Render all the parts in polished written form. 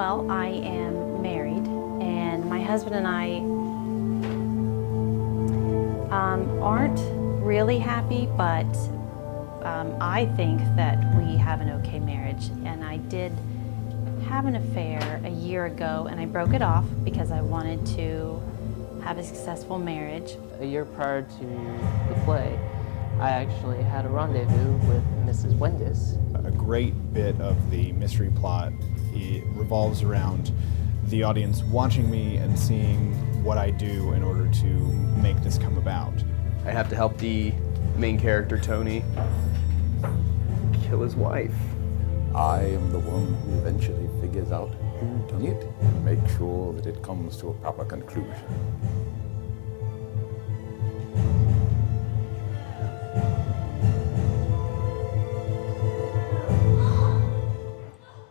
Well, I am married, and my husband and I aren't really happy, but I think that we have an okay marriage. And I did have an affair a year ago, and I broke it off because I wanted to have a successful marriage. A year prior to the play, I actually had a rendezvous with Mrs. Wendis. A great bit of the mystery plot revolves around the audience watching me and seeing what I do in order to make this come about. I have to help the main character, Tony, kill his wife. I am the one who eventually figures out who done it and make sure that it comes to a proper conclusion.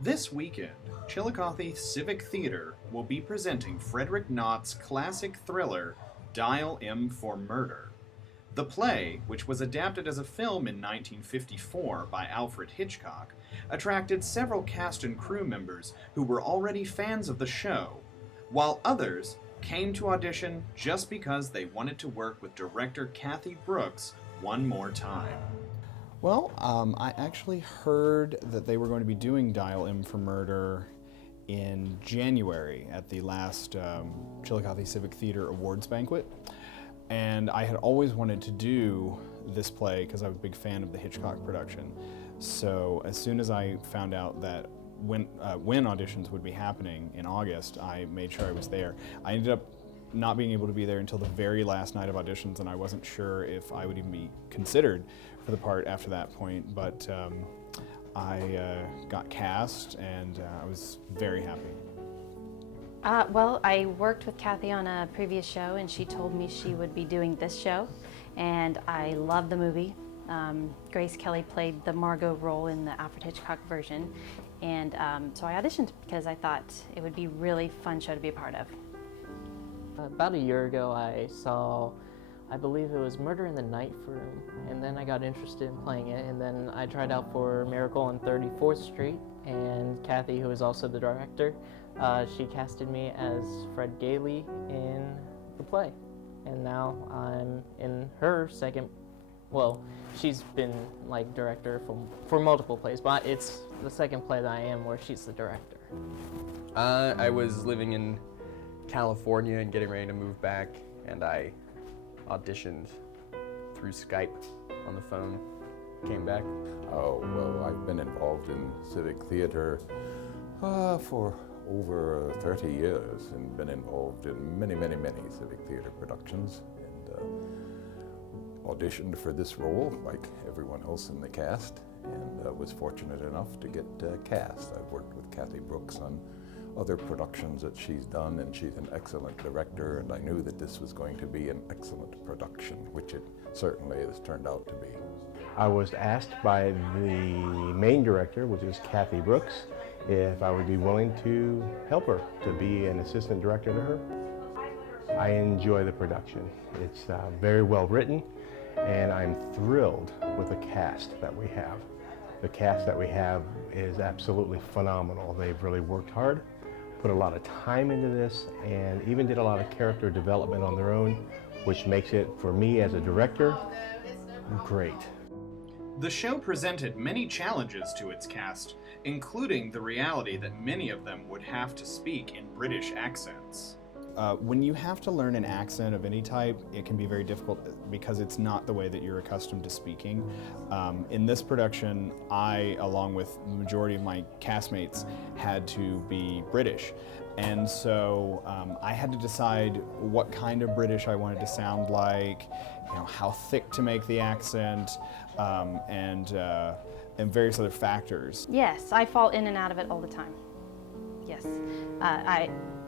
This weekend, Chillicothe Civic Theater will be presenting Frederick Knott's classic thriller, Dial M for Murder. The play, which was adapted as a film in 1954 by Alfred Hitchcock, attracted several cast and crew members who were already fans of the show, while others came to audition just because they wanted to work with director Kathy Brooks one more time. Well, I actually heard that they were going to be doing Dial M for Murder in January at the last Chillicothe Civic Theater Awards banquet. And I had always wanted to do this play because I was a big fan of the Hitchcock production. So as soon as I found out that when auditions would be happening in August, I made sure I was there. I ended up not being able to be there until the very last night of auditions, and I wasn't sure if I would even be considered for the part after that point, but I got cast, and I was very happy. Well, I worked with Kathy on a previous show, and she told me she would be doing this show, and I love the movie. Grace Kelly played the Margot role in the Alfred Hitchcock version, and so I auditioned because I thought it would be a really fun show to be a part of. About a year ago, I saw, I believe it was Murder in the Night Room, and then I got interested in playing it, and then I tried out for Miracle on 34th Street, and Kathy, who is also the director, she casted me as Fred Gailey in the play, and now I'm in her second, well, she's been like director for multiple plays, but it's the second play that I am where she's the director. I was living in California and getting ready to move back, and I auditioned through Skype on the phone, came back. Oh, well, I've been involved in civic theater for over 30 years and been involved in many, many, many civic theater productions, and auditioned for this role like everyone else in the cast, and was fortunate enough to get cast. I've worked with Kathy Brooks on other productions that she's done, and she's an excellent director, and I knew that this was going to be an excellent production, which it certainly has turned out to be. I was asked by the main director, which is Kathy Brooks, if I would be willing to help her, to be an assistant director to her. I enjoy the production. It's very well written, and I'm thrilled with the cast that we have. The cast that we have is absolutely phenomenal. They've really worked hard, put a lot of time into this, and even did a lot of character development on their own, which makes it, for me as a director, great. The show presented many challenges to its cast, including the reality that many of them would have to speak in British accents. When you have to learn an accent of any type, it can be very difficult because it's not the way that you're accustomed to speaking. In this production, I, along with the majority of my castmates, had to be British. And so I had to decide what kind of British I wanted to sound like, how thick to make the accent, and various other factors. Yes, I fall in and out of it all the time. Yes.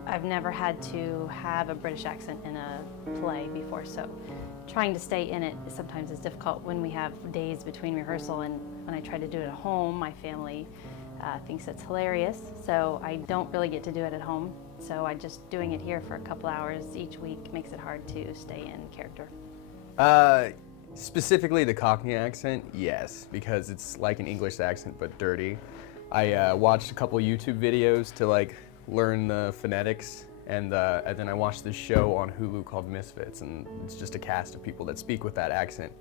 I've never had to have a British accent in a play before, so trying to stay in it sometimes is difficult when we have days between rehearsal, and when I try to do it at home, my family thinks it's hilarious, so I don't really get to do it at home. So doing it here for a couple hours each week makes it hard to stay in character. Specifically the Cockney accent, yes, because it's like an English accent but dirty. I watched a couple YouTube videos to learn the phonetics, and then I watched this show on Hulu called Misfits, and it's just a cast of people that speak with that accent.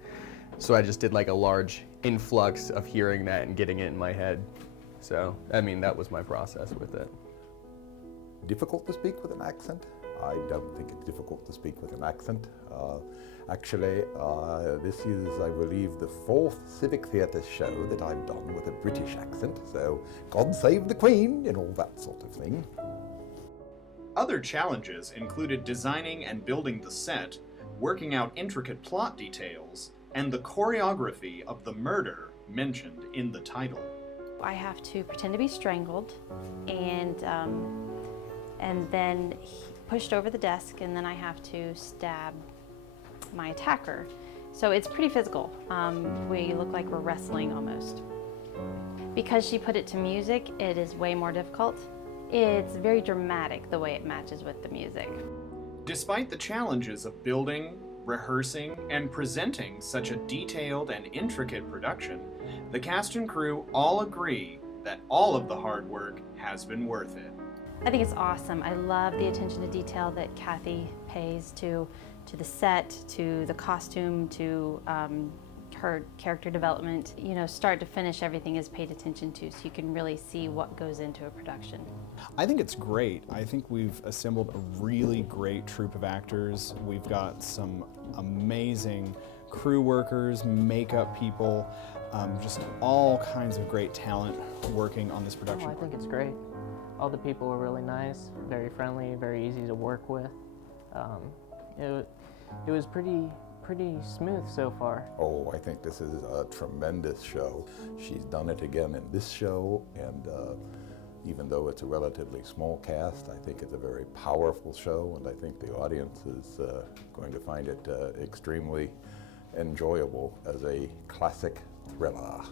So I just did like a large influx of hearing that and getting it in my head. So, I mean, that was my process with it. Difficult to speak with an accent? I don't think it's difficult to speak with an accent. Actually, this is, I believe, the 4th Civic Theatre show that I've done with a British accent, so God save the Queen and all that sort of thing. Other challenges included designing and building the set, working out intricate plot details, and the choreography of the murder mentioned in the title. I have to pretend to be strangled and then pushed over the desk, and then I have to stab my attacker. So it's pretty physical. We look like we're wrestling almost. Because she put it to music, it is way more difficult. It's very dramatic the way it matches with the music. Despite the challenges of building, rehearsing, and presenting such a detailed and intricate production, the cast and crew all agree that all of the hard work has been worth it. I think it's awesome. I love the attention to detail that Kathy pays to the set, to the costume, to her character development. You know, start to finish, everything is paid attention to, so you can really see what goes into a production. I think it's great. I think we've assembled a really great troupe of actors. We've got some amazing crew workers, makeup people, just all kinds of great talent working on this production. I think it's great. All the people were really nice, very friendly, very easy to work with. It was pretty smooth so far. Oh, I think this is a tremendous show. She's done it again in this show, and even though it's a relatively small cast, I think it's a very powerful show, and I think the audience is going to find it extremely enjoyable as a classic thriller.